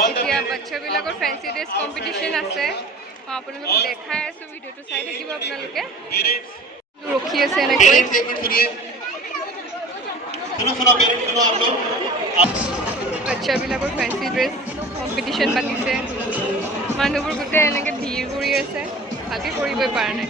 এতিয়া বাচ্চাবিলাকৰ fancy dress competition আছে। আপোনালোকক দেখাই আছোঁ, ভিডিঅ'টো চাই থাকিব আপোনালোকে। ৰখি আছে এনেকৈ। বাচ্চাবিলাকৰ ফেন্সি ড্ৰেছ কম্পিটিশ্যন পাতিছে। মানুহবোৰ গোটেই এনেকৈ ভিৰ কৰি আছে, ভালকৈ কৰিবই পৰা নাই।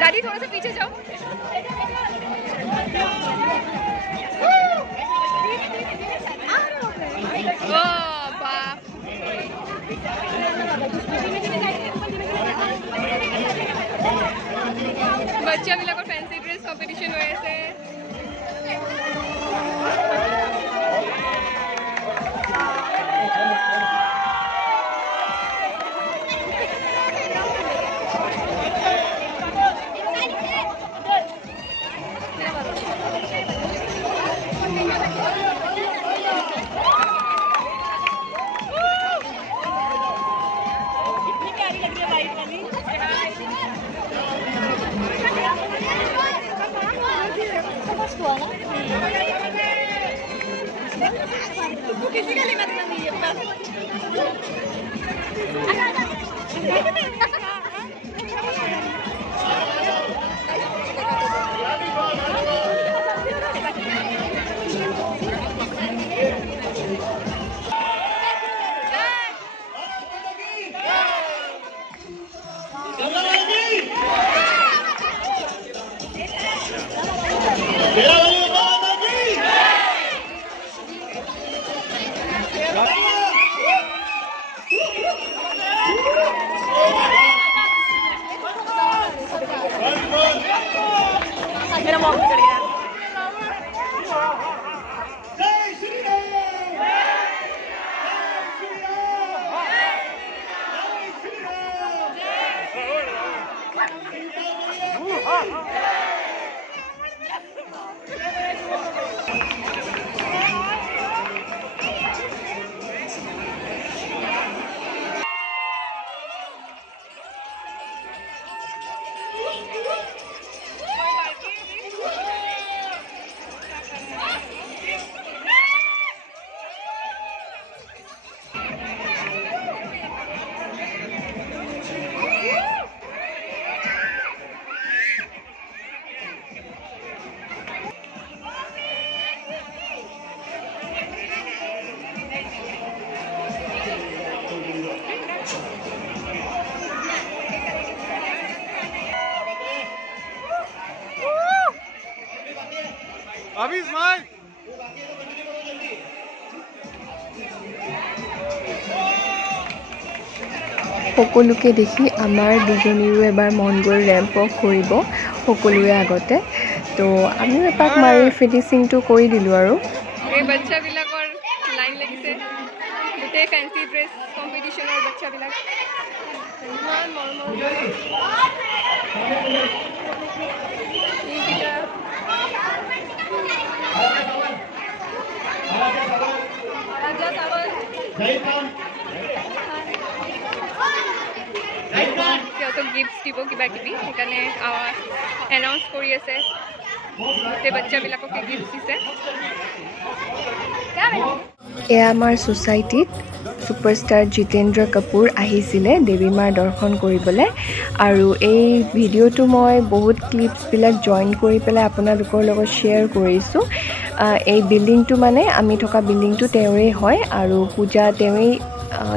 दादी थोड़ा सा पीछे जाओ। बच्चा मिला को फैंसी ड्रेस कॉम्पिटिशन हुए थे। किसी का लेना देना नहीं है अभी स्माइल সকলোকে দেখি আমাৰ দুজনীৰো এবাৰ মন গ'ল ৰেম্প ৱক কৰিব সকলোৰে আগতে তো আমিও এপাক মাৰি ফিনিচিংটো কৰি দিলোঁ আৰু এই বাচ্চাবিলাকৰ লাইন লাগিছে গোটেই ফেঞ্চি ড্ৰেছ কম্পিটিশ্যনৰ বাচ্চাবিলাক ইমান মৰমৰ সিহঁতক গিফ্ট দিব কিবা কিবি সেইকাৰণে এনাউন্স কৰি আছে গোটেই বাচ্চাবিলাককে গিফ্ট দিছে এয়া আমাৰ ছ'চাইটিত ছুপাৰষ্টাৰ জিতেন্দ্ৰ কাপুৰ আহিছিলে দেৱী মাৰ দৰ্শন কৰিবলৈ আৰু এই ভিডিঅ'টো মই বহুত ক্লিপছবিলাক জইন কৰি পেলাই আপোনালোকৰ লগত শ্বেয়াৰ কৰিছোঁ এই বিল্ডিংটো মানে আমি থকা বিল্ডিংটো তেওঁৰেই হয় আৰু পূজা তেওঁৱেই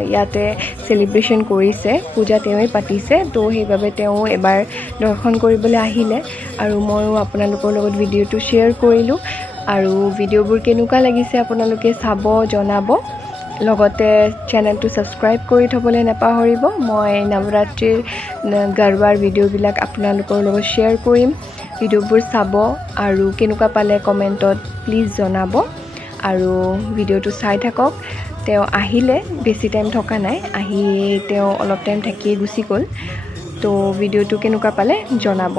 ইয়াতে চেলিব্ৰেশ্যন কৰিছে পূজা তেওঁৱেই পাতিছে তো সেইবাবে তেওঁ এবাৰ দৰ্শন কৰিবলৈ আহিলে আৰু ময়ো আপোনালোকৰ লগত ভিডিঅ'টো শ্বেয়াৰ কৰিলোঁ আৰু ভিডিঅ'বোৰ কেনেকুৱা লাগিছে আপোনালোকে চাব জনাব লগতে চেনেলটো ছাবস্ক্ৰাইব কৰি থ'বলৈ নাপাহৰিব মই নৱৰাত্ৰিৰ গৰবাৰ ভিডিঅ'বিলাক আপোনালোকৰ লগত শ্বেয়াৰ কৰিম ভিডিঅ'বোৰ চাব আৰু কেনেকুৱা পালে কমেণ্টত প্লিজ জনাব আৰু ভিডিঅ'টো চাই থাকক তেওঁ আহিলে বেছি টাইম থকা নাই আহি তেওঁ অলপ টাইম থাকিয়ে গুচি গ'ল তো ভিডিঅ'টো কেনেকুৱা পালে জনাব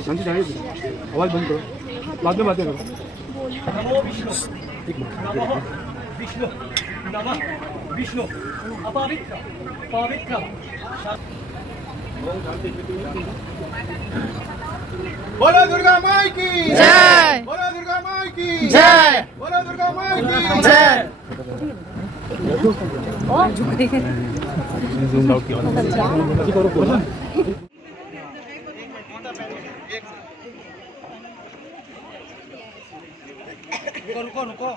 शांति चाहिए आवाज बंद करो बाद में बातें करो विष्णु नमः विष्णु अपवित्र पवित्र बोलो दुर्गा माई की जय बोलो दुर्गा माई की जय बोलो दुर्गा माई की जय रुको रुको